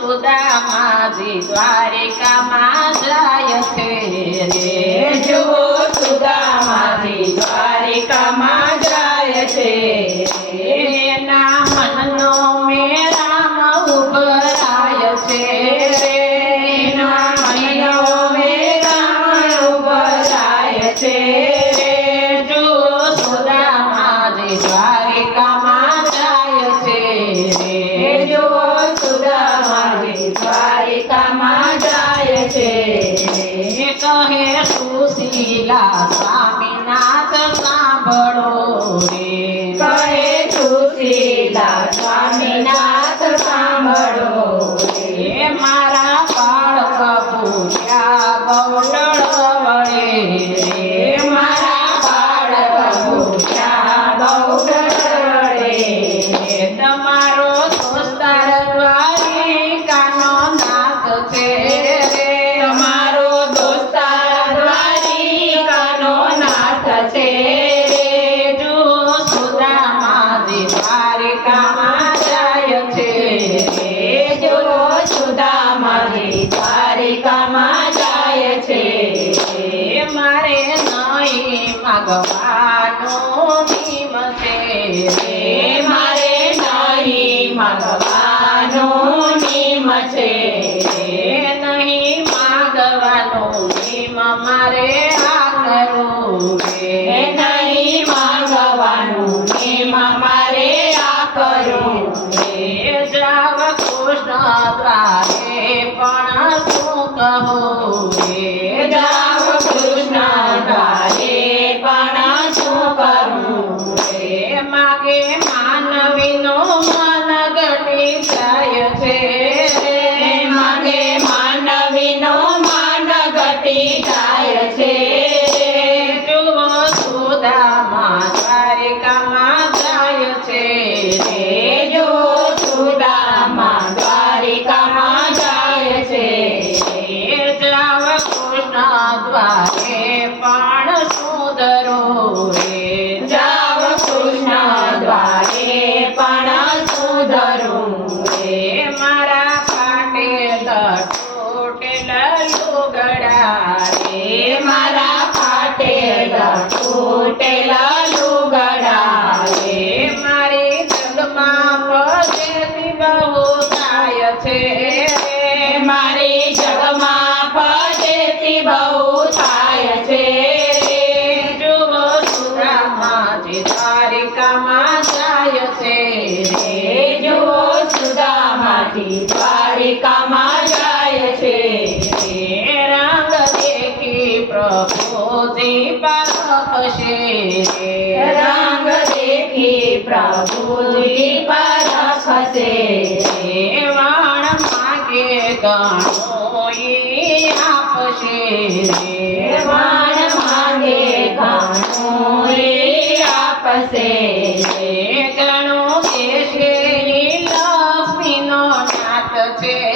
સુદામાજી દ્વારિકામાં જાય છે રે જો સુદામાજી દ્વારિકામાં mais. માગે માનવીનો મન ઘટી જાય છે માગે માનવીનો મન ઘટી જાય છે જુઓ સુદામાં દ્વારિકામાં જાય છે રે જો સુદામાં દ્વારિકામાં જાય છે જાવ કૃષ્ણ દ્વારે પણ સુધરો રે પ્રભુજી પરખશે રંગ દેખી પ્રભુજી પરખશે વાણ માગે ગણોઈ આપશે વાણ માગે ગણોઈ આપશે ગણો દેશે લક્ષ્મીનો નાથ છે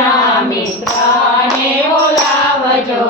ના મિત્રને બોલાવજો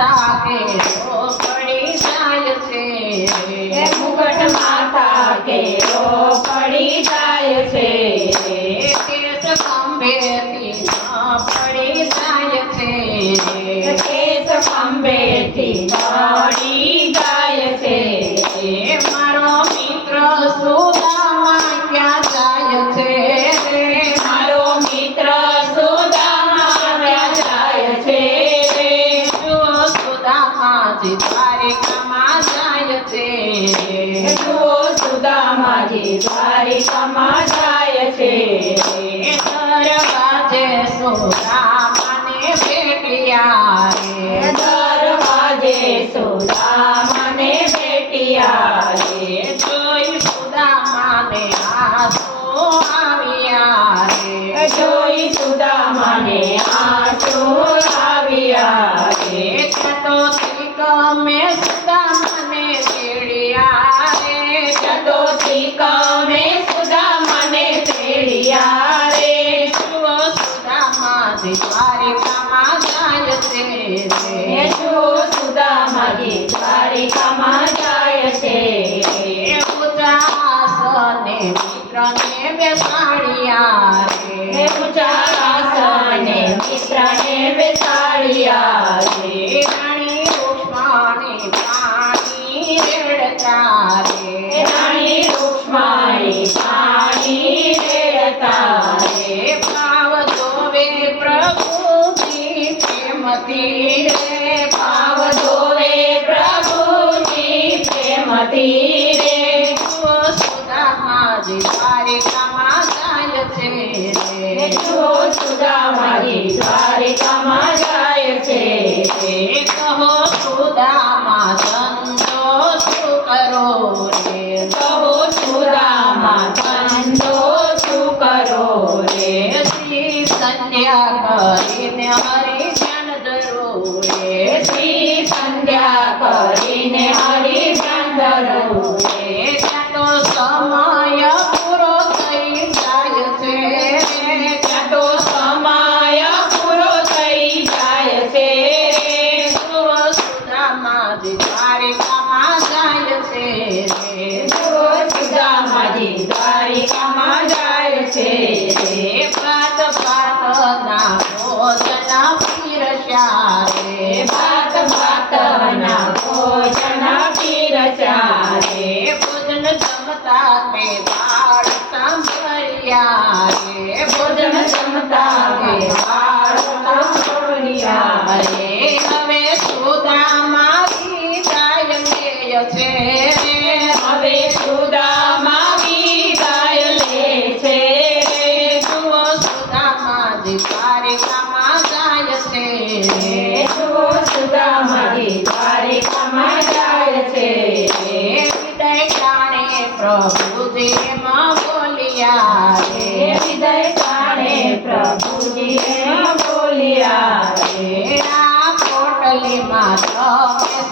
ataque. પૈસામાં જાય છે સર્વાજે સોરા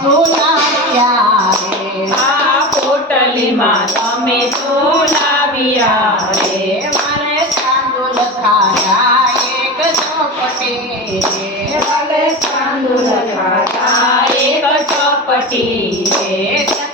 સુલાવ્યા રે આ પોટલીમાં તમે સુલાવ્યા રે મને તાંદુલ ખાતા એક ચોપટી રે મને તાંદુલ એક ચોપટી રે